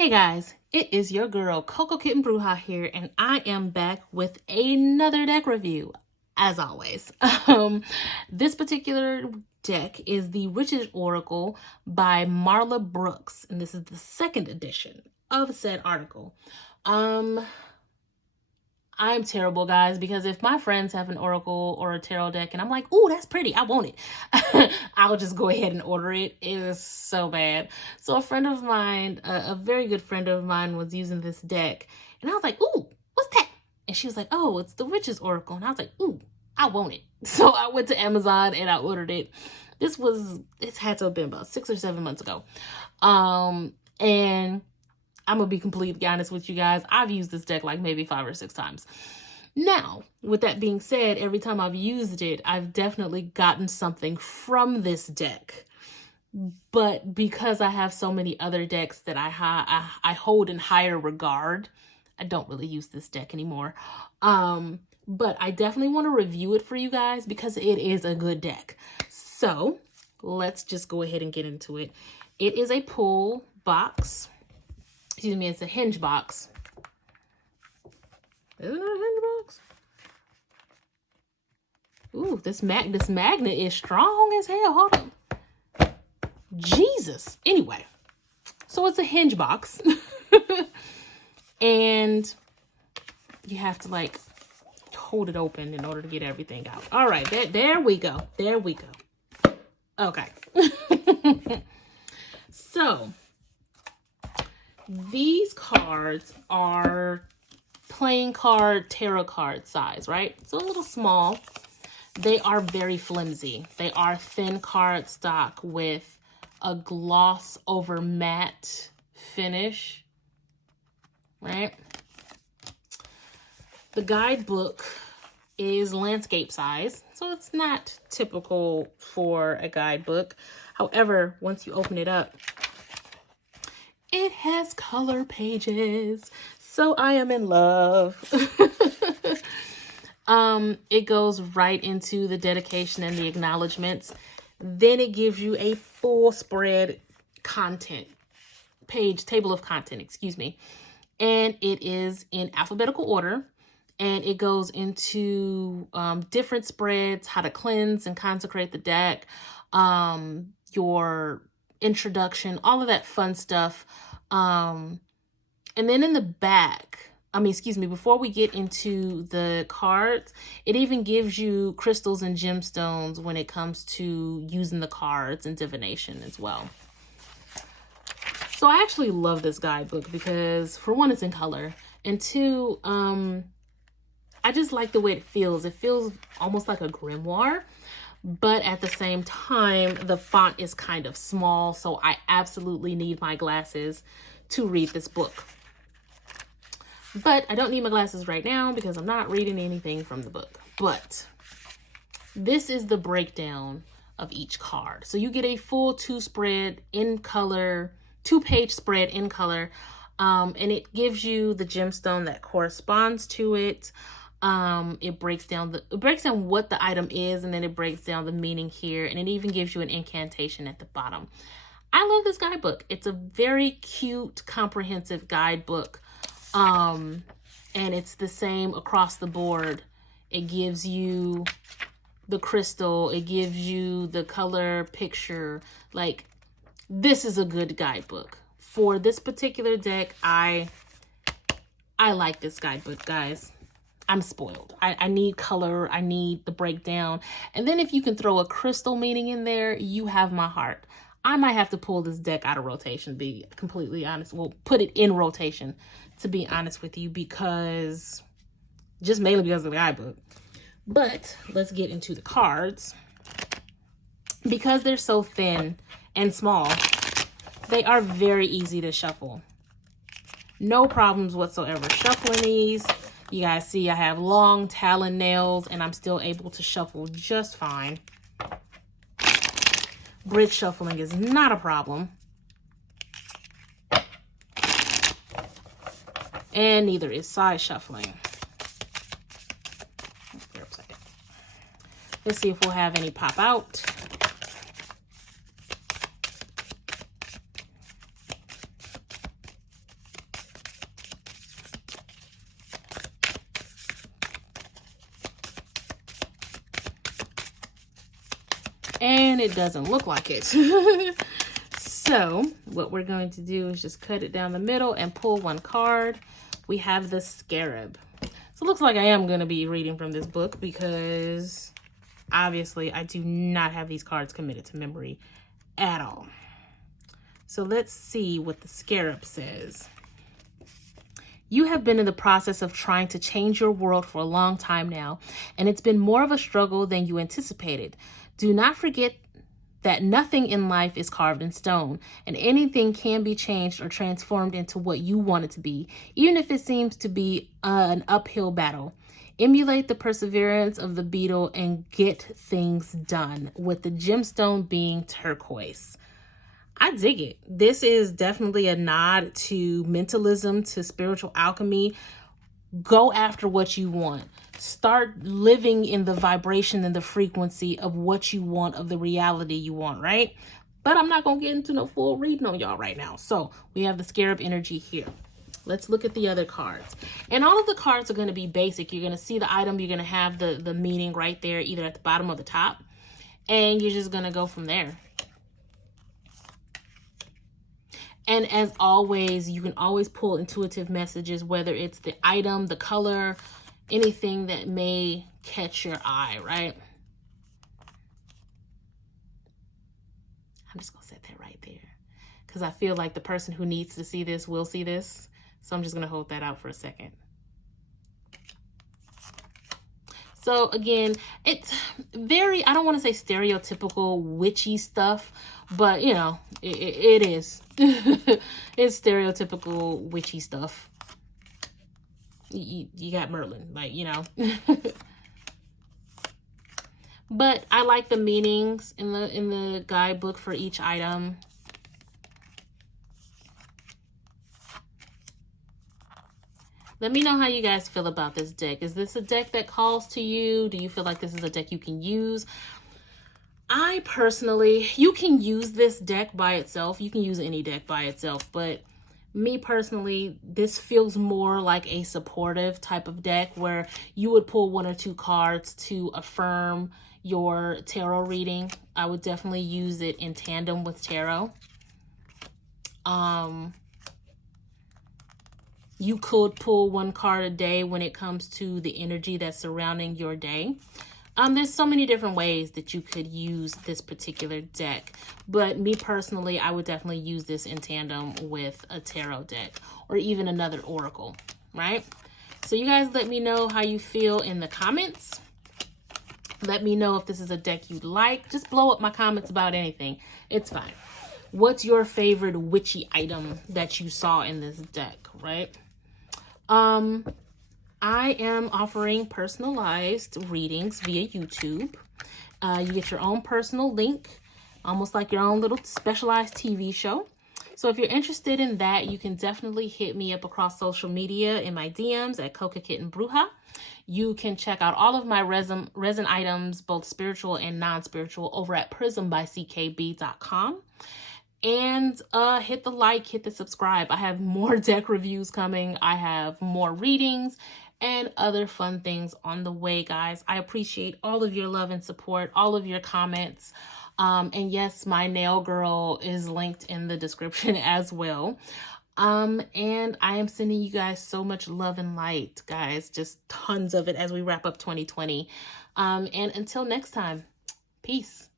Hey guys, it is your girl Coco Kitten Bruja here, and I am back with another deck review, as always. This particular deck is the Witch's Oracle by Marla Brooks, and this is the second edition of said article. I'm terrible, guys, because if my friends have an oracle or a tarot deck and I'm like, ooh, that's pretty, I want it, I'll just go ahead and order it. It is so bad. So a friend of mine, a very good friend of mine, was using this deck, and I was like, ooh, what's that? And she was like, oh, it's the Witch's Oracle. And I was like, ooh, I want it. So I went to Amazon and I ordered it. It had to have been about 6 or 7 months ago. And I'm gonna be completely honest with you guys. I've used this deck like maybe 5 or 6 times. Now, with that being said, every time I've used it, I've definitely gotten something from this deck. But because I have so many other decks that I hold in higher regard, I don't really use this deck anymore. But I definitely want to review it for you guys because it is a good deck. So let's just go ahead and get into it. It is a pull box. Excuse me, it's a hinge box. Is it a hinge box? Ooh, this magnet is strong as hell. Hold on. Jesus. Anyway, so it's a hinge box. And you have to like hold it open in order to get everything out. All right, there we go. There we go. Okay. So these cards are playing card, tarot card size, right? So a little small. They are very flimsy. They are thin card stock with a gloss over matte finish, right? The guidebook is landscape size, so it's not typical for a guidebook. However, once you open it up, it has color pages, so I am in love. It goes right into the dedication and the acknowledgments. Then it gives you a full spread table of content, excuse me. And it is in alphabetical order. And it goes into different spreads, how to cleanse and consecrate the deck, your introduction, all of that fun stuff. And then in the back, before we get into the cards, it even gives you crystals and gemstones when it comes to using the cards and divination as well. So I actually love this guidebook because, for one, it's in color, and two, I just like the way it feels. It feels almost like a grimoire, but at the same time, the font is kind of small, so I absolutely need my glasses to read this book. But I don't need my glasses right now because I'm not reading anything from the book. But this is the breakdown of each card. So you get a full 2 spread in color, 2-page spread in color, and it gives you the gemstone that corresponds to it. It breaks down what the item is, and then it breaks down the meaning here, and it even gives you an incantation at the bottom. I love this guidebook. It's a very cute, comprehensive guidebook. And it's the same across the board. It gives you the crystal, it gives you the color picture. Like, this is a good guidebook. For this particular deck, I like this guidebook, guys. I'm spoiled. I need color. I need the breakdown. And then if you can throw a crystal meaning in there, you have my heart. I might have to pull this deck out of rotation, be completely honest. Well, put it in rotation, to be honest with you, because just mainly because of the guidebook. But let's get into the cards. Because they're so thin and small, they are very easy to shuffle. No problems whatsoever shuffling these. You guys see I have long talon nails and I'm still able to shuffle just fine. Bridge shuffling is not a problem. And neither is side shuffling. Let's see if we'll have any pop out. and it doesn't look like it. So what we're going to do is just cut it down the middle and pull one card. We have the Scarab. So it looks like I am going to be reading from this book because obviously I do not have these cards committed to memory at all. So let's see what the Scarab says. You have been in the process of trying to change your world for a long time now, and it's been more of a struggle than you anticipated. Do not forget that nothing in life is carved in stone, and anything can be changed or transformed into what you want it to be, even if it seems to be an uphill battle. Emulate the perseverance of the beetle and get things done, with the gemstone being turquoise. I dig it. This is definitely a nod to mentalism, to spiritual alchemy. Go after what you want. Start living in the vibration and the frequency of what you want, of the reality you want, right? But I'm not going to get into no full reading on y'all right now. So we have the Scarab energy here. Let's look at the other cards. And all of the cards are going to be basic. You're going to see the item. You're going to have the meaning right there, either at the bottom or the top. And you're just going to go from there. And as always, you can always pull intuitive messages, whether it's the item, the color, anything that may catch your eye, right? I'm just going to set that right there because I feel like the person who needs to see this will see this. So I'm just going to hold that out for a second. So again, it's very, I don't want to say stereotypical witchy stuff, but you know, it is. It's stereotypical witchy stuff. You got Merlin, like, you know. But I like the meanings in the guidebook for each item. Let me know how you guys feel about this deck. Is this a deck that calls to you? Do you feel like this is a deck you can use? I personally, you can use this deck by itself. You can use any deck by itself. But me personally, this feels more like a supportive type of deck where you would pull one or two cards to affirm your tarot reading. I would definitely use it in tandem with tarot. You could pull one card a day when it comes to the energy that's surrounding your day. There's so many different ways that you could use this particular deck. But me personally, I would definitely use this in tandem with a tarot deck or even another oracle, right? So you guys let me know how you feel in the comments. Let me know if this is a deck you'd like. Just blow up my comments about anything. It's fine. What's your favorite witchy item that you saw in this deck, right? I am offering personalized readings via YouTube. You get your own personal link, almost like your own little specialized TV show. So if you're interested in that, you can definitely hit me up across social media in my DMs at Coca Kitten Bruja. You can check out all of my resin items, both spiritual and non-spiritual, over at prismbyckb.com. And hit the like, hit the subscribe. I have more deck reviews coming. I have more readings and other fun things on the way, guys. I appreciate all of your love and support, all of your comments. And yes, my nail girl is linked in the description as well. And I am sending you guys so much love and light, guys. Just tons of it as we wrap up 2020. And until next time, peace.